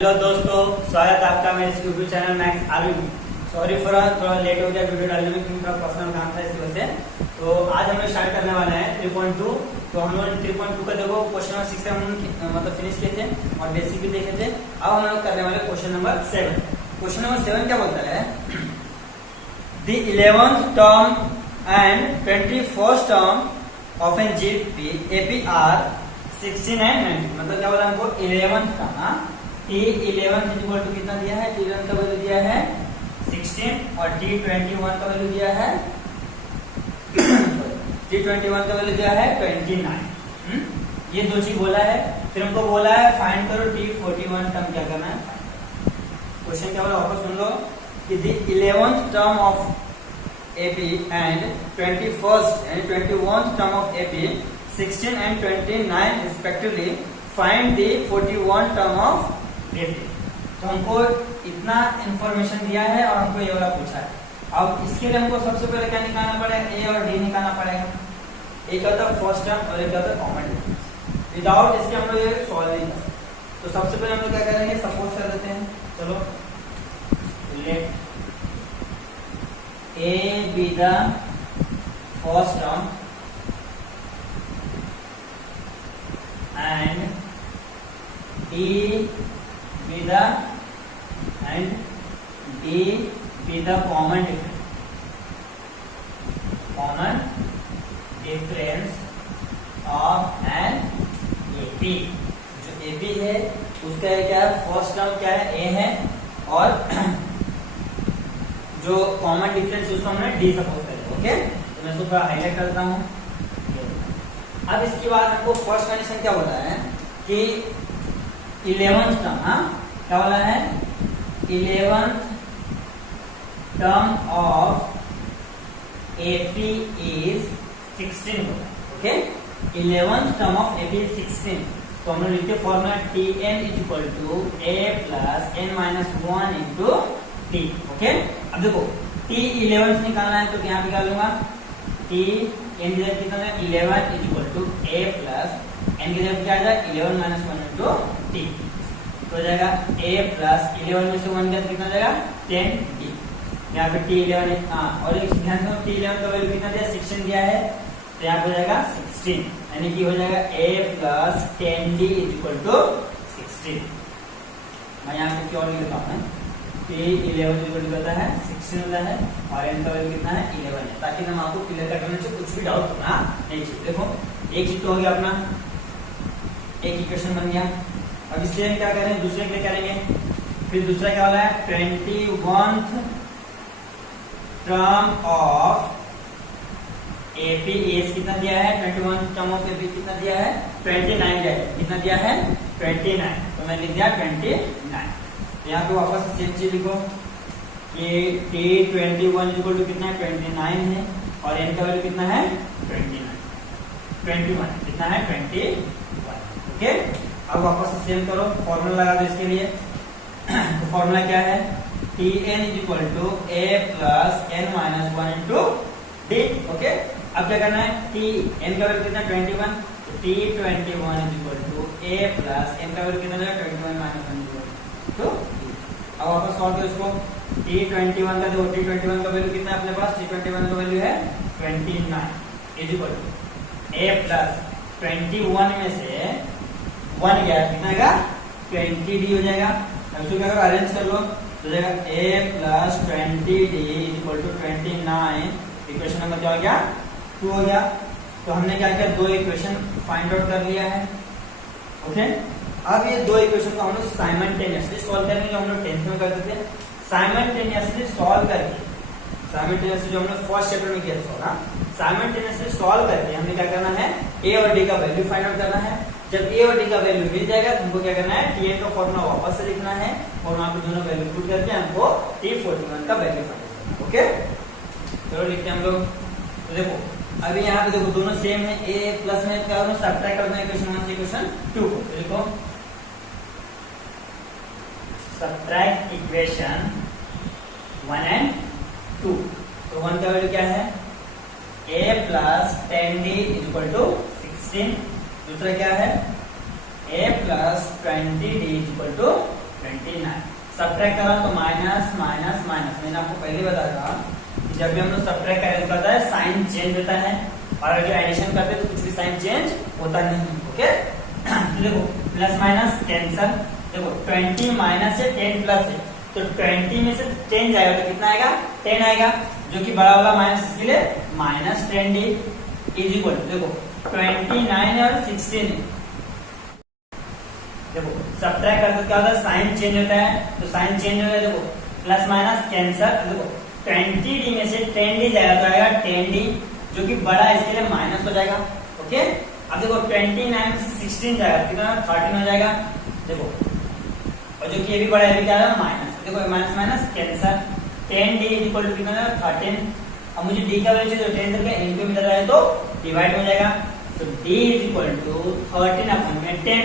Hello दोस्तों, स्वागत है आपका मेरे यूट्यूब चैनल मैक्स आलू में। सॉरी फॉर थोड़ा लेट हो गया वीडियो डालने में, क्योंकि थोड़ा पर्सनल काम था इसी वजह से। तो आज हम लोग स्टार्ट करने वाले हैं 3.2। तो हम लोग 3.2 का देखो क्वेश्चन नंबर 6 हम मतलब फिनिश किए थे और बेसिक भी देखे थे। अब हम लोग करने वाले क्वेश्चन नंबर 7। क्वेश्चन नंबर 7 क्या बोलता है, the 11th term and 21st term of an GP AP are 16 and 19। मतलब क्या बोला हमको, 11th का T11 इक्वल टू कितना दिया है, T11 का वैल्यू दिया है 16 और T21 का वैल्यू दिया है T21 का वैल्यू दिया है 29। ये दो चीज बोला है। फिर हमको बोला है फाइंड करो T41 टर्म क्या करना है। क्वेश्चन क्या बोला वापस सुन लो कि the 11th term of AP and 21st and 21st term of AP 16 and 29 respectively find the 41 term of AP. तो हमको इतना इंफॉर्मेशन दिया है और हमको ये वाला पूछा है। अब इसके लिए हमको सबसे पहले क्या निकालना पड़ेगा, ए और डी निकालना पड़ेगा। एक होता है फर्स्ट टर्म और एक होता है कॉमन डिफरेंस। विदाउट इसके हम लोग ये सॉल्व नहीं कर सकते। तो सबसे पहले हम लोग क्या करेंगे, सपोज कर देते हैं, चलो let a be the first term and D be the common difference of an AP। जो AP है उसका क्या है, फर्स्ट टर्म क्या है, A है, और जो कॉमन डिफरेंस उसको हमने D सपोज करें। ओके, तो मैं इसको थोड़ा हाईलाइट करता हूँ। अब इसके बाद हमको फर्स्ट कंडीशन क्या बोला है कि 11th टर्म, क्या बोला है, 11th term of AP is 16 बोला। Okay, 11th term of AP is 16। तो हम लोग लिखते formula Tn is equal to a plus n minus 1 into t. Okay, अब देखो T11 निकालना है तो यहाँ पे निकाल लूंगा T n की जगह कितना है 11 is equal to a plus n की जगह क्या आ जाएगा 11 माइनस 1 इंटू टी। तो हो जाएगा a प्लस 11 में से 1 गया कितना जाएगा 10d। यहाँ पे T11 है, और एक ध्यान दो T11 का वैल्यू कितना दिया 16 दिया है, तो यहाँ पे हो जाएगा 16, यानी कि हो जाएगा a plus 10d is equal to 16। मैं यहाँ पे क्यों लिख रहा हूँ, T11 इक्वल टू होता है 16 होता है और n का वैल्यू कितना है 11 है, ताकि हम आपको क्लियर करने से कुछ भी डाउट होना नहीं चाहिए। देखो एक चीज तो हो गया अपना, एक इक्वेशन बन गया। अब इससे क्या करें, दूसरे के लिए करेंगे। फिर दूसरा क्या वाला है, 21th term of AP as कितना दिया है, 21th टर्म ऑफ एपी कितना दिया है 29 दिया है। कितना दिया है 29, तो मैं लिख दिया 29। यहाँ पे वापस सेम चीज लिखो कि T21 इक्वल टू कितना है 29 है और n का वैल्यू कितना है 21 कितना है 21। ओके, अब वापस से सेम करो, फॉर्मूला लगा दो इसके लिए। तो फॉर्मूला क्या है, Tn is equal to a plus n minus 1 into d. Okay, अब क्या करना है, Tn का वैल्यू कितना 21, तो T21 is equal to a plus n का वैल्यू कितना है 21 माइनस 1 तो अब वापस सॉल्व करो इसको। T21 का, देखो T21 का वैल्यू कितना है अपने पास, T21 का वैल्यू है 29 is equal to a plus 21 में से 1 गया कितना आएगा 20d हो जाएगा। अब इसको क्या करो, अरेंज कर लो, तो जाएगा a plus 20d is equal to 29। Equation number क्या हो गया 2 हो गया। तो हमने क्या किया, दो इक्वेशन फाइंड आउट कर लिया है। ओके, अब ये दो इक्वेशन को हम लोग साइमल्टेनियसली सॉल्व करेंगे, जो हम लोग 10th में करते थे। साइमल्टेनियसली सॉल्व करके, साइमल्टेनियसली जो हम लोग फर्स्ट चैप्टर में किया था, साइमल्टेनियसली सॉल्व करके हमें क्या करना है, ए और डी का वैल्यू फाइंड आउट करना है। जब ए और डी का वैल्यू मिल जाएगा तो हमको क्या करना है, Tn का फॉर्मूला वापस से लिखना है और वहां पे दोनों वैल्यू पुट करके हमको T41 का वैल्यू फाइंड करना है। ओके, चलो लिखते हैं हम लोग। तो देखो अभी यहाँ पे देखो दोनों सेम है, a प्लस में क्या होगा, सब्ट्रैक्ट करना है इक्वेशन 1 से इक्वेशन 2 को। देखो सब्ट्रैक्ट इक्वेशन 1 एंड 2। तो 1 का वैल्यू क्या है, a plus 10d is equal to 16। दूसरा क्या है, a plus 20d equal to 29। Subtract करा तो माइनस माइनस माइनस, मैंने आपको पहले बताया था कि जब भी हम लोग सब्ट्रैक्ट करें तो है साइन चेंज होता है, और अगर एडिशन करते हैं तो कुछ भी साइन चेंज होता नहीं। ओके देखो प्लस माइनस कैंसल, देखो 20 माइनस है 10 प्लस है, तो 20 में से 10 जाएगा तो कितना आएगा 10 आएगा, जो कि बड़ा वाला माइनस, इसके लिए माइनस 10d इज इक्वल देखो 29 और 16 है। देखो सब्ट्रैक्ट करते क्या होता है साइन चेंज होता है, तो साइन चेंज होता है, देखो प्लस माइनस कैंसल, देखो 20d में से 10d जाएगा तो आएगा 10d, जो कि बड़ा है इसके लिए माइनस हो जाएगा। ओके अब देखो 29 में से 16 जाएगा कितना 13 हो जाएगा, देखो और जो कि ये भी बड़ा है ये क्या है माइनस, देखो minus minus cancel 10d is equal to कितना 13। अब मुझे d का वैल्यू जो 10 करके n पे मिल रहा है तो डिवाइड हो जाएगा, तो d is equal to 13 upon में 10,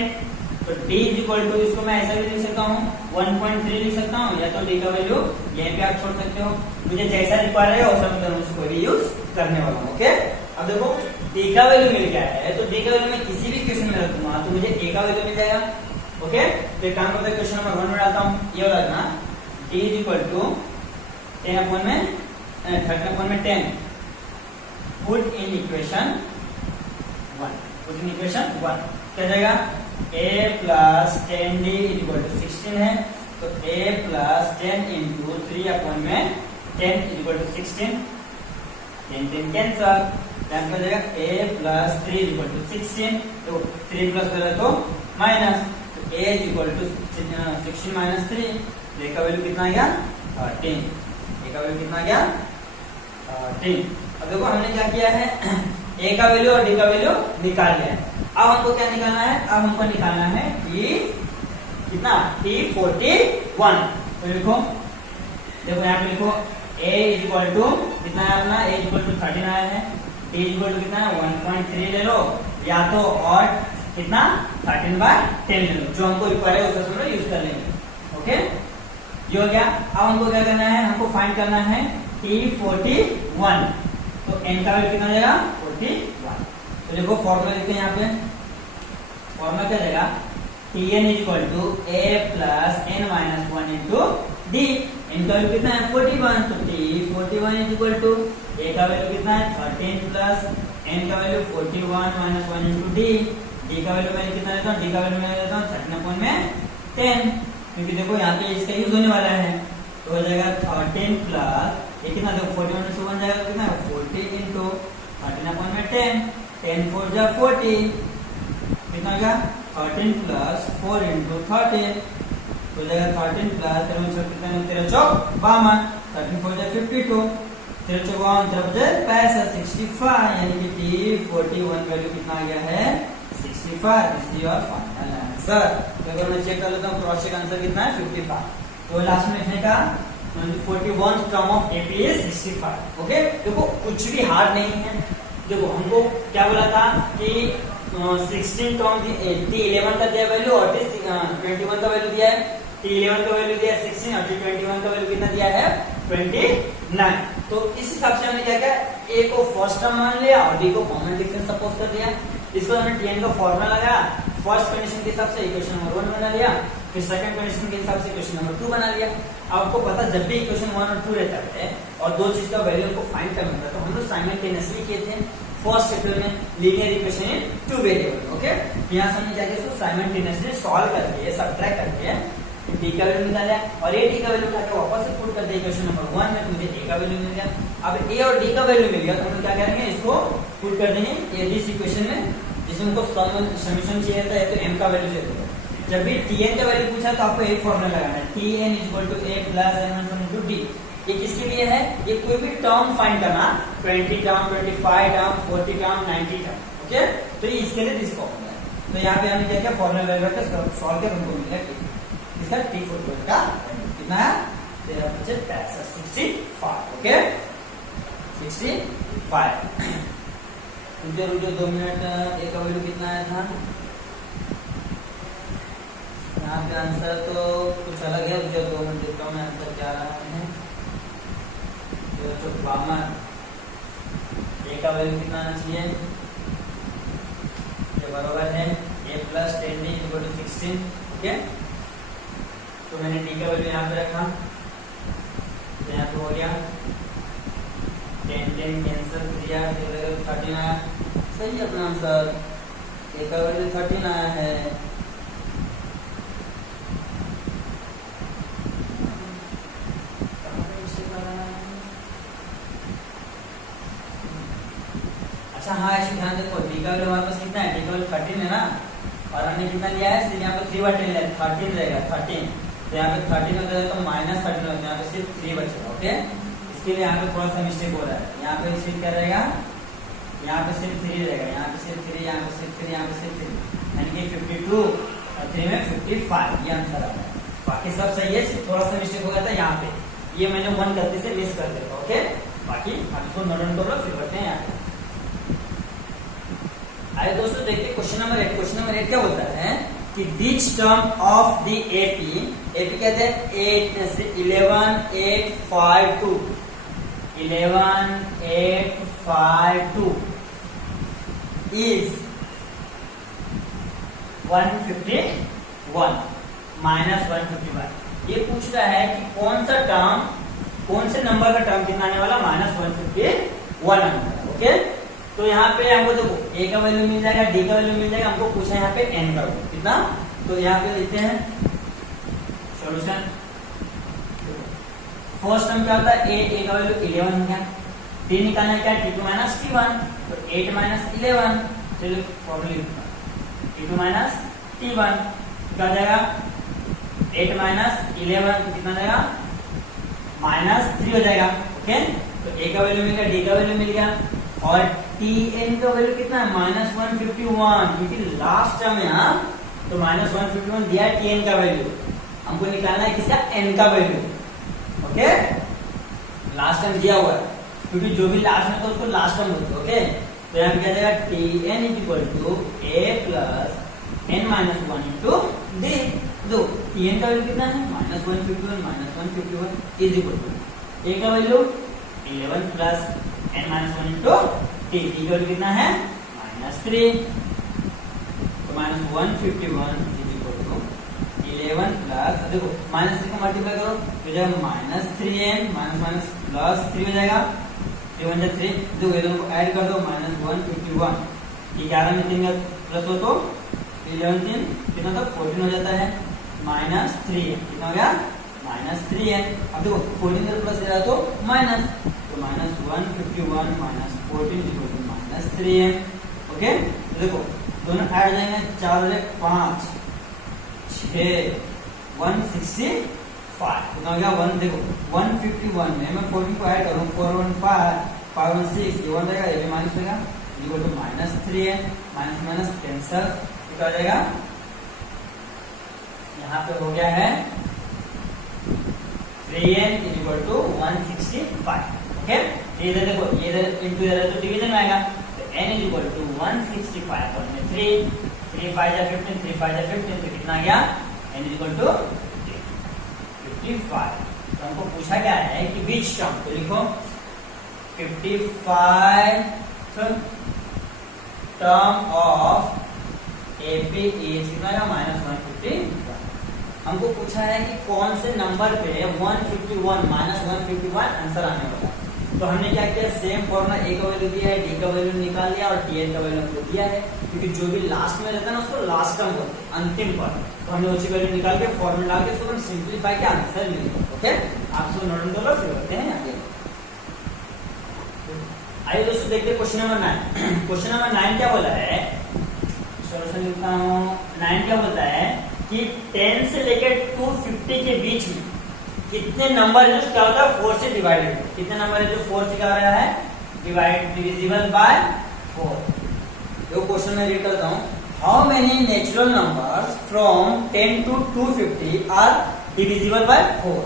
तो d इज इक्वल टू इसको मैं ऐसा भी लिख सकता हूँ 1.3 लिख सकता हूँ, या तो d का वैल्यू यहीं पे आप छोड़ सकते हो, मुझे जैसा रिक्वायर है वैसा मैं दोनों उसको भी यूज करने वाला हूँ। ओके अब देखो d का वैल्यू मिल गया है, तो d का वैल्यू मैं किसी भी क्वेश्चन में रखूंगा तो मुझे a का वैल्यू मिल जाएगा। ओके तो एक काम करते हैं क्वेश्चन नंबर 1 में डालता हूँ, ये वाला ना d is equal to 10 upon में 13 अपॉन में 10, put in equation 1, put in equation 1 क्या जाएगा a plus 10d is equal to 16 है, तो a प्लस 10 इंटू 3 अपॉन में 10 इज इक्वल टू 16, 10 कैंसल, क्या जाएगा a plus 3 is equal to 16, तो 3 प्लस हो तो माइनस, तो a is equal to 16 minus 3, a का वैल्यू कितना आ गया 13, a का वैल्यू कितना आ गया 13। अब देखो हमने क्या किया है a का वैल्यू और d का वैल्यू निकाल लिया है, अब हमको क्या निकालना है, अब हमको निकालना है t कितना t41, तो लिखो देखो यहाँ पे लिखो a इज इक्वल टू कितना है अपना a इज इक्वल टू 13 आया है, t इज इक्वल टू कितना है 1.3 ले लो, या तो और कितना 13/10 ले लो, जो हमको रिक्वायर है उसे हम यूज कर लेंगे। ओके ये हो गया। अब हमको क्या करना है, हमको फाइंड करना है t41, तो n का वैल्यू कितना हो जाएगा 41, तो देखो फॉर्मूला लिखते हैं यहाँ पे, फॉर्मूला क्या जाएगा tn is equal to a plus n minus 1 into d, n का वैल्यू कितना है 41, तो t41 is equal to a का वैल्यू कितना है 13 प्लस n का वैल्यू 41 माइनस 1 इंटू d का वैल्यू मैं कितना लेता हूँ, d का वैल्यू मैं लेता हूँ 13 अपॉन में 10, क्योंकि देखो यहाँ पे इसका यूज होने वाला है, तो हो जाएगा 13 प्लस ये कितना देखो 41 में से 1 जाएगा कितना 40 इंटू 13 अपॉन में 10, 10 4 जा 40, कितना हो गया 13 प्लस 4 इंटू 30, हो जाएगा 13 प्लस 13 कितना 13 चौक 52, 13 4 जा 52, 13 चौक 13 65, यानी कि t41 वैल्यू कितना आ गया है 65, this is your final answer. तो अगर मैं चेक कर लेता हूँ क्रॉस चेक आंसर कितना है 55, तो लास्ट में लिखने का 41 term of AP is 65। Okay देखो कुछ भी हार्ड नहीं है, देखो हमको क्या बोला था कि 16 टर्म t11 का दिया वैल्यू और t21 का वैल्यू दिया है, t11 का वैल्यू दिया है 16 और t21 का वैल्यू कितना दिया है 29, तो इस हिसाब से हमने क्या किया a को फर्स्ट टर्म मान लिया और b को कॉमन डिफरेंस सपोज कर लिया, इसको हमने tn का फॉर्मूला लगाया, फर्स्ट कंडीशन के हिसाब से इक्वेशन नंबर 1 बना लिया, फिर सेकंड कंडीशन के हिसाब से इक्वेशन नंबर 2 बना लिया। आपको पता जब भी इक्वेशन 1 और 2 रहता है और दो चीज का वैल्यू को फाइंड करना था, तो हम लोग साइमल्टेनियसली किए थे फर्स्ट चैप्टर में linear equation in two variable. Okay यहाँ से हमने क्या किया इसको साइमल्टेनियसली सॉल्व करके सब्ट्रैक्ट करके d का वैल्यू निकाला और a d का वैल्यू उठा के वापस से पुट कर दिया इक्वेशन नंबर 1 में, मुझे a का वैल्यू मिल गया। अब a और d का वैल्यू मिल गया तो हम क्या करेंगे इसको पुट कर देंगे इस इक्वेशन में, जिसमें हमको समीशन चाहिए था तो m का वैल्यू चाहिए था। जब भी tn का वैल्यू पूछा तो आपको एक फॉर्मूला लगाना है, tn = a plus n1 d। ये किसके लिए है, ये कोई भी टर्म फाइंड करना 20 term 25 term 40 term 90 term. Okay तो ये इसके लिए दिस फॉर्मूला है। तो यहाँ पे हमने क्या किया फॉर्मूला लगा के सॉल्व किया, हमको मिल गया इसका t41 का कितना है 65। ओके 65। रुको 2 मिनट, a का वैल्यू कितना आया था यहाँ पे, आंसर तो कुछ अलग है, मुझे 2 मिनट देखता हूँ मैं आंसर क्या रहा है। तो 52, a का वैल्यू कितना आना चाहिए, ये बराबर है a प्लस 10d = 16। ओके तो मैंने डी का वैल्यू यहाँ पे रखा, तो यहाँ पे हो गया 10 10 कैंसिल किया, 13 आया। सही है अपना आंसर, ए का वैल्यू 13 आया है। अच्छा हाँ, ऐसे ध्यान देखो, डी का वैल्यू हमारे पास कितना है, डी का वैल्यू 13 है ना, और हमने कितना लिया है, सिर्फ यहाँ पे 3/10 लिया है, 13 रहेगा 13, तो यहाँ पे 13 हो जाएगा तो -13 हो जाएगा, यहाँ पे सिर्फ 3 बचेगा। ओके, इसके लिए यहाँ पे थोड़ा सा मिस्टेक हो रहा है, यहाँ पे सिर्फ क्या रहेगा, यहाँ पे सिर्फ 3 रहेगा, यहाँ पे सिर्फ 3, यहाँ पे सिर्फ 3, यहाँ पे सिर्फ 3, यानी कि 52 और 3 में 55, ये आंसर आ रहा है। बाकी सब सही है, सिर्फ थोड़ा सा मिस्टेक हो गया था यहाँ पे, ये मैंने 1 गलती से मिस कर दिया। ओके, बाकी हम इसको नोट डाउन कर लो, फिर बढ़ते हैं यहाँ पे। आइए दोस्तों देखिए क्वेश्चन नंबर 8। क्वेश्चन नंबर 8 क्या बोलता है कि which term of the AP कहते हैं 11852 इज 151 माइनस 151। ये पूछ रहा है कि कौन सा टर्म, कौन से नंबर का टर्म कितना आने वाला, -151 आने वाला। ओके, तो यहाँ पे हमको देखो ए का वैल्यू मिल जाएगा, डी का वैल्यू मिल जाएगा, हमको पूछा है यहाँ पे एन का वैल्यू कितना, तो यहाँ पे लिखते हैं सॉल्यूशन। फर्स्ट टर्म क्या होता है, ए का वैल्यू 11 हो गया, डी निकालना क्या है, T2 - T1, तो 8 - 11, चलो फॉर्मूला T2 - T1 क्या हो जाएगा, 8 - 11 तो कितना जाएगा, -3 हो जाएगा। ओके, तो ए का वैल्यू मिल गया, डी का वैल्यू मिल गया, और Tn का वैल्यू कितना है, -151, क्योंकि लास्ट टर्म है यहाँ, तो -151 दिया है Tn का वैल्यू, हमको निकालना है किसका, n का वैल्यू। ओके, लास्ट टर्म दिया हुआ है, क्योंकि जो भी लास्ट में तो उसको लास्ट टर्म बोलते हैं। ओके, तो यहाँ क्या जाएगा, Tn = a + n - 1 × d। दो Tn का वैल्यू कितना है, -151 - 151 = a का वैल्यू 11 + n - 1 × t, का वैल्यू कितना है, -3, तो -151 = 11 प्लस, देखो -3 को मल्टीप्लाई करो तो जब -3n +3 हो जाएगा, 3 × 3, देखो ये दोनों को ऐड कर दो, -151, 11 में 3 प्लस हो तो 11 3 कितना था, 14 हो जाता है, -3n कितना हो गया, -3n। अब देखो 14 का प्लस रहा तो माइनस, तो -151 - 14 = -3n। ओके, तो देखो दोनों ऐड हो जाएंगे, 4 और 1 5 6 165 कितना हो गया, 1 देखो 151 में मैं 14 को ऐड करूँ, 4 1 5 5 1 6, ये 1 रहेगा, ये भी माइनस रहेगा, -3n, माइनस कैंसल, कितना हो जाएगा, यहाँ पे हो गया है 3n = 165। ओके, इधर देखो, ये इधर इंटू इधर तो डिवीजन में आएगा, तो n = 165 और में 3 3 5 या 15, 3 5 या 15, तो कितना आ गया, n = 55। तो हमको पूछा गया है कि विच टर्म, तो लिखो 55 टर्म ऑफ एपी इज कितना आएगा, -151। हमको पूछा है कि कौन से नंबर पे 151 -151 आंसर आने वाला है। तो हमने क्या किया, सेम फॉर्मूला ए का वैल्यू दिया है, डी का वैल्यू निकाल लिया, और Tn का वैल्यू हमको दिया है, क्योंकि जो भी लास्ट में रहता है ना उसको लास्ट टर्म बोलते हैं, अंतिम पद, तो हमने उसी वैल्यू निकाल के फॉर्मूला डाल के उसको हम सिंप्लीफाई के आंसर मिल गया। ओके, आप सब नोट डाउन करो, फिर करते हैं आगे। आइए दोस्तों देखते हैं क्वेश्चन नंबर 9। क्वेश्चन नंबर 9 क्या बोला है, सॉल्यूशन लिखता हूँ। 9 क्या बोलता है कि 10 से लेकर 250 के बीच में कितने नंबर है जो क्या होता है, 4 से डिवाइडेड, कितने नंबर है जो 4 से क्या हो रहा है, डिविजिबल बाय 4। जो क्वेश्चन में रीड करता हूँ, how many natural numbers from 10 to 250 are divisible by 4।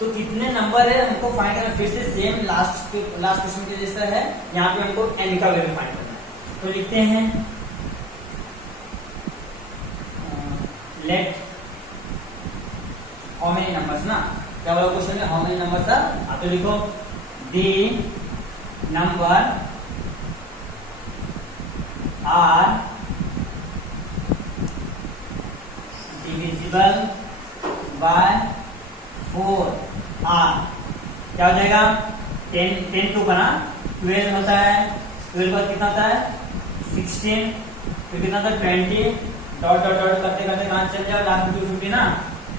तो कितने नंबर है हमको फाइंड करना, फिर से सेम लास्ट क्वेश्चन के जैसा है, यहाँ पे हमको n का वैल्यू फाइंड करना है। तो लिखते हैं लेट हाउ मेनी नंबर्स, ना क्या बोला क्वेश्चन में, हाउ मेनी नंबर्स आर, तो लिखो the number are divisible by 4 r क्या हो जाएगा 10 टू बना 12 होता है 12 पर कितना होता है 16 फिर कितना होता है 20 डॉट डॉट डॉट करते करते कहां चल जाओ लास्ट में 250 ना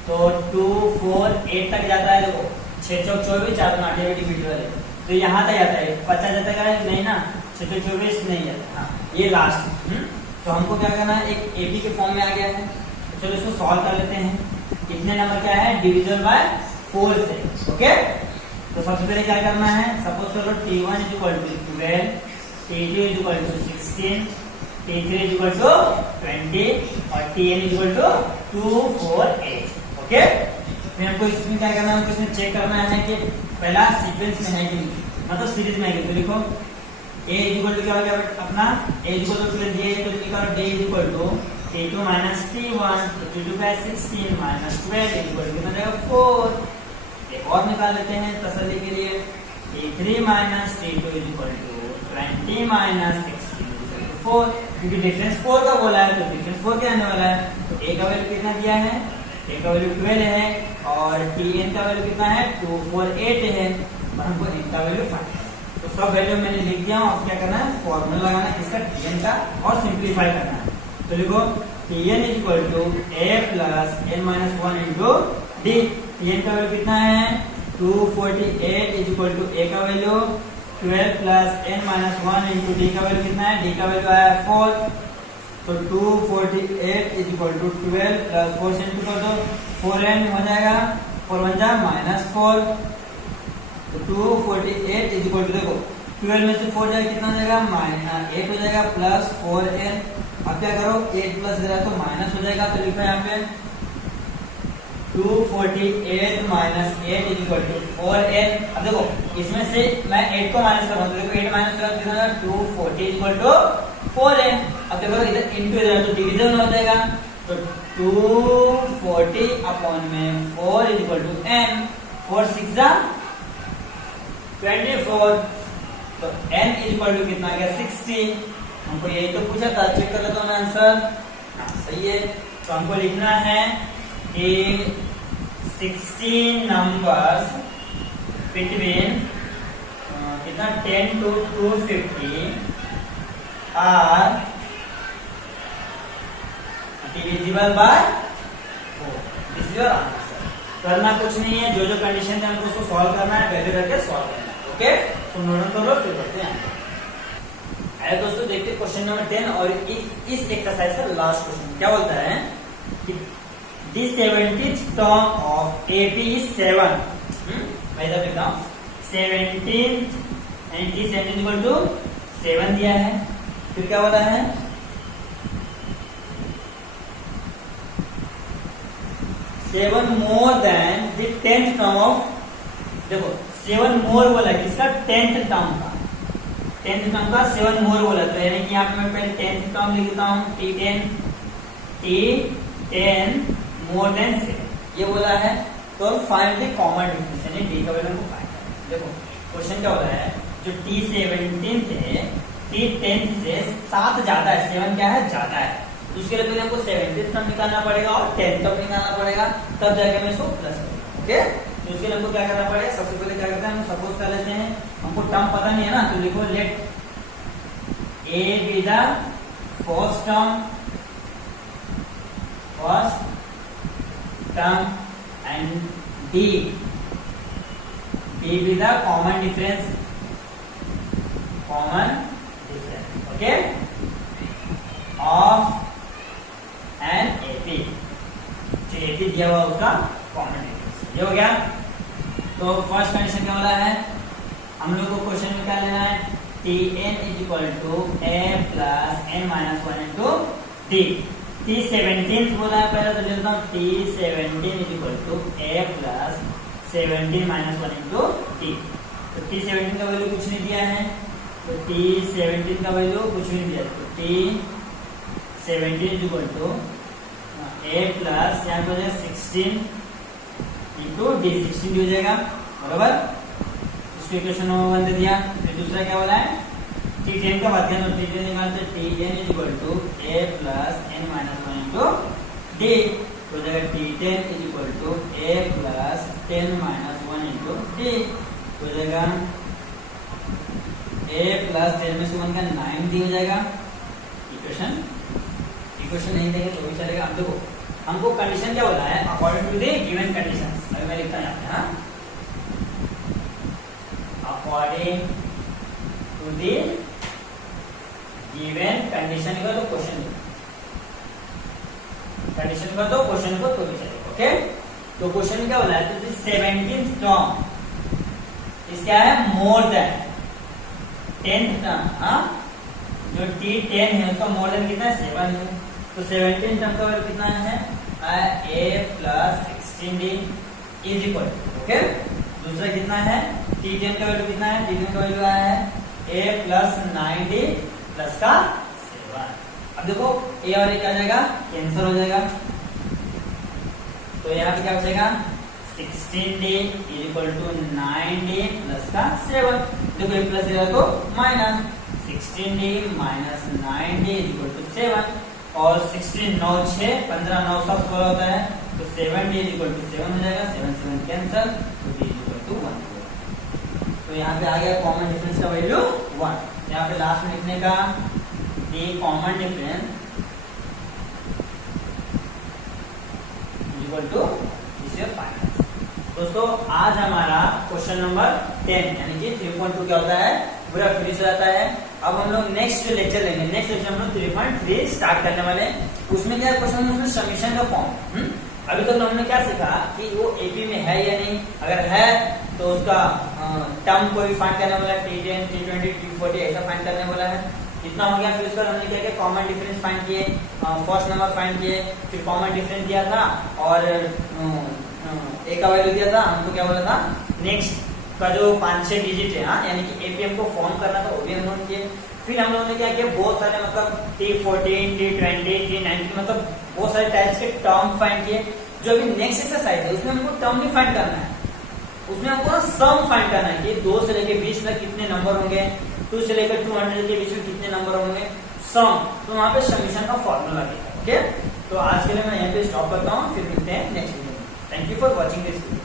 तो 2 4 8 तक जाता है। देखो 6 चौक 24 4 8 मीटर वाले तो यहाँ तक जाता है 50 जाता है नहीं ना 6 चौक 24 नहीं जाता। हाँ ये लास्ट तो हमको क्या करना है एक एपी के फॉर्म में आ गया है तो चलो इसको सॉल्व कर लेते हैं। कितने नंबर क्या है डिविजन बाय 4 से ओके। तो सबसे पहले क्या करना है सपोज करो t1 is equal to 12 t2 is equal to 16 t3 is equal to 20 और tn is equal to 248 okay. फिर हमको इसमें क्या करना है हमको इसमें चेक करना है कि पहला सीक्वेंस में है कि मतलब सीरीज में है कि तो लिखो a इज इक्वल टू क्या हो गया अपना a is equal to d तो लिखो d is equal to t2 minus t1 तो t2 का 16 माइनस 12 इज इक्वल टू कितना जाएगा 4। एक और निकाल लेते हैं तसल्ली के लिए t3 minus t2 is equal to 20 minus 16 is equal to 4 क्योंकि डिफरेंस 4 का बोला है तो डिफरेंस 4 क्या आने वाला है तो a का वैल्यू कितना दिया है a का वैल्यू 12 है और tn का वैल्यू कितना है 248 है और हमको n का वैल्यू 5 है। तो सब वैल्यू मैंने लिख दिया हूं अब क्या करना है फॉर्मूला लगाना है इसका tn का और सिंपलीफाई करना है। तो लिखो tn is equal to a plus n minus 1 into d tn का वैल्यू कितना है 248 इज इक्वल टू a का value 12 plus n minus 1 into d का वैल्यू कितना है d का वैल्यू आया 4 तो 248 इज इक्वल टू 12 प्लस 4 से इंटू कर दो 4n हो जाएगा 4 1 जा माइनस 4 तो 248 इज इक्वल टू देखो 12 में से 4 जाएगा कितना हो जाएगा माइनस 8 हो जाएगा प्लस 4n अब क्या करो 8 प्लस जरा तो माइनस हो जाएगा तो लिखो यहाँ पे 248 minus 8 is equal to 4n। अब देखो इसमें से मैं 8 को माइनस कर रहा हूँ तो देखो 8 माइनस करा कितना होगा 240 इज इक्वल टू 4n। अब देखो इधर इनटू इधर तो डिवीजन हो जाएगा तो 240 अपॉन में 4 इज इक्वल टू n 4 6 जा 24 तो n इज इक्वल टू कितना आ गया 60। हमको यही तो पूछा था चेक कर लेता हूँ मैं आंसर। हाँ सही है तो हमको लिखना है कि 16 नंबर्स बिटवीन कितना 10 to 250 are divisible by 4। This is your answer. करना कुछ नहीं है जो जो कंडीशन है हमको उसको सॉल्व करना है वैल्यू रख के सॉल्व करना है ओके। तो नोट करो फिर बढ़ते हैं आगे दोस्तों देखते हैं क्वेश्चन नंबर 10 और इस एक्सरसाइज का लास्ट क्वेश्चन क्या बोलता है कि the 70th term of AP is 7 मैं इधर लिखता हूँ 17th and t 17 equal to 7 दिया है। फिर क्या बोला है 7 more than the 10th term of देखो 7 more बोला किसका 10th term का 10th टर्म का 7 मोर बोला तो यानी कि यहाँ पे मैं पहले 10th टर्म लिख देता हूँ t10 मोर देन 7 ये बोला है। तो फाइंड द कॉमन डिफरेंस यानी d का वैल्यू को फाइंड करना। देखो क्वेश्चन क्या बोला है जो t17 थे t10 से 7 ज्यादा है 7 क्या है ज्यादा है तो उसके लिए पहले हमको 70th टर्म निकालना पड़ेगा और 10th टर्म निकालना पड़ेगा तब जाके मैं इसको प्लस करूंगा ओके। तो उसके लिए हमको क्या करना पड़ेगा सबसे पहले क्या करते हैं हम सपोज कर लेते हैं हमको टर्म पता नहीं है ना तो लिखो late a be the first term and d be the common difference okay of an AP जो AP दिया हुआ उसका कॉमन डिफरेंस ये हो गया। तो फर्स्ट कंडीशन क्या वाला है हम लोग को क्वेश्चन में क्या लेना है tn is equal to a plus n minus 1 into d t17 बोला है पहले तो लिखता हूँ t17 is equal to a plus 17 minus 1 into d। तो t17 का वैल्यू कुछ नहीं दिया है तो t17 का वैल्यू कुछ नहीं दिया तो t17 is equal to a plus यहाँ पे 16 इंटू डी 16 हो जाएगा बराबर इसको इक्वेशन नंबर 1 दे दिया। फिर दूसरा क्या बोला है t10 का बात करें तो t10 निकालते tn is equal to a plus n minus 1 into d। तो तो हो जाएगा T10 is equal to A plus 10 minus 1 into d. तो हो जाएगा A प्लस 10 में से 1 का 9D हो जाएगा। इक्वेशन नहीं देंगे तो भी चलेगा। अब देखो हमको कंडीशन क्या बोला है, according to the given condition. अभी मैं लिखता हूं यहाँ पे, हाँ, according to the given condition को तो क्वेश्चन, कंडीशन को तो क्वेश्चन को तो भी चलेगा। ओके, तो क्वेश्चन क्या बोला है, तो 17th टर्म इस क्या है, मोर देन 10th टर्म। हाँ, जो T10 है उसका मोर देन कितना है, 7 है। तो 17 टर्म का वैल्यू कितना है, A plus 16D is equal. Okay, दूसरा कितना है, T10 का वैल्यू कितना है, T10 का वैल्यू आया है A प्लस 9D प्लस का 7। अब देखो A और A क्या हो जाएगा, कैंसिल हो जाएगा। तो यहाँ पे क्या हो जाएगा, 16D is equal to 9D plus का 7। देखो A प्लस तो minus 16D minus 9D is equal to 7। और 16 9 6 15 9 सब 16 होता है। तो 7D इज इक्वल टू 7 हो जाएगा। 7 7 कैंसिल, तो D इज इक्वल टू 1। तो यहाँ पे आ गया कॉमन डिफरेंस का वैल्यू 1। यहाँ पे लास्ट में लिखने का D common difference is equal to this your final. दोस्तों आज हमारा क्वेश्चन नंबर 10 यानी कि 3.2 क्या होता है, पूरा फिनिश हो जाता है। अब हम लोग नेक्स्ट लेक्चर लेंगे। नेक्स्ट लेक्चर हम लोग 3.3 स्टार्ट करने वाले हैं। उसमें क्या क्वेश्चन, उसमें समीशन का फॉर्म। अभी तक हमने क्या सीखा कि वो एपी में है या नहीं, अगर है तो उसका टर्म कोई फाइंड करने वाला है, T10 T20 T40 ऐसा फाइंड करने वाला है। इतना हो गया। फिर उसका हमने क्या किया, कॉमन डिफरेंस फाइंड किए, फर्स्ट नंबर फाइंड किए, फिर कॉमन डिफरेंस दिया था और ए का वैल्यू दिया था। हमको क्या बोला था, नेक्स्ट का जो 5-6 डिजिट है, हाँ, यानी कि एपीएम को फॉर्म करना था, वो भी हम लोग किए। फिर हम लोगों ने क्या किया, बहुत सारे मतलब T14 T20 T19 मतलब बहुत सारे टाइप्स के टर्म फाइंड किए। जो अभी नेक्स्ट एक्सरसाइज है उसमें हमको टर्म भी फाइंड करना है। उसमें हमको सम फाइंड करना है कि 2 से लेकर 20 तक कितने नंबर होंगे, 2 से लेकर 200 के बीच में कितने नंबर होंगे, सम। तो वहां पे समीशन का फॉर्मूला दिया। ओके, तो आज के लिए मैं यहाँ पे स्टॉप करता हूँ, फिर मिलते हैं नेक्स्ट वीडियो में। Thank you for watching this video.